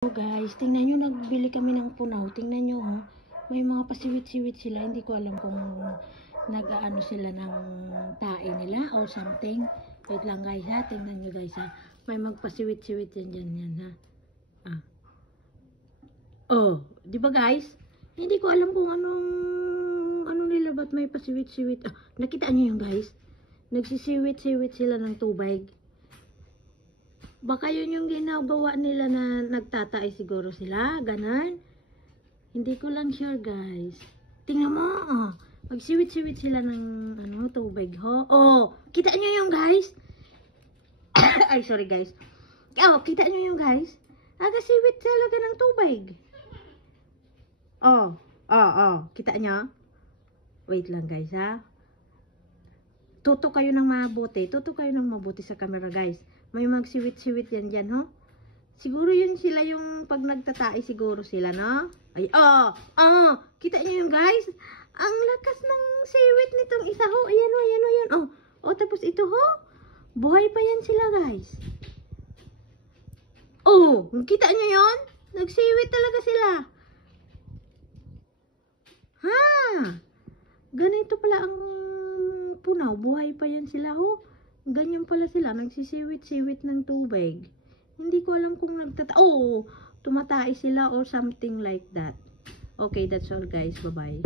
Guys, tingnan nyo, nagbili kami ng punaw. Tingnan nyo, oh. May mga pasiwit-siwit sila. Hindi ko alam kung nag-aano sila ng tae nila or something. Wait lang guys ha. Tingnan nyo guys ha. May magpasiwit-siwit yan ha. Ah. Oh, di ba guys? Hindi ko alam kung ano nila, ba't may pasiwit-siwit. Ah, nakita nyo yung guys? Nagsisiwit-siwit sila ng tubig. Baka yun yung ginagawa nila na nagtatay siguro sila, ganon. Hindi ko lang sure guys. Tingnan mo, oh. Magsiwit-siwit sila ng tubig, ho. Oh, kita nyo yung guys? Ay, sorry guys. Oh, kita nyo yung guys? Agasiwit talaga ng tubig. Oh, kita nyo? Wait lang guys ha. Tuto kayo ng mabuti sa camera guys. May magsiwit-siwit yan dyan, ho? Siguro yun sila yung pag nagtatae siguro sila, no? Ay, kita nyo yung guys? Ang lakas ng siwit nitong isa, ho. Ayan, yan. Oh, tapos ito, ho? Buhay pa yan sila, guys. Oh, kita nyo yun? Nagsiwit talaga sila. Ha? Ganito pala ang punaw. Buhay pa yan sila, ho. Ganyan pala sila, nagsisiwit-siwit ng tubig. Hindi ko alam kung tumatay sila or something like that. Okay, that's all guys. Bye-bye.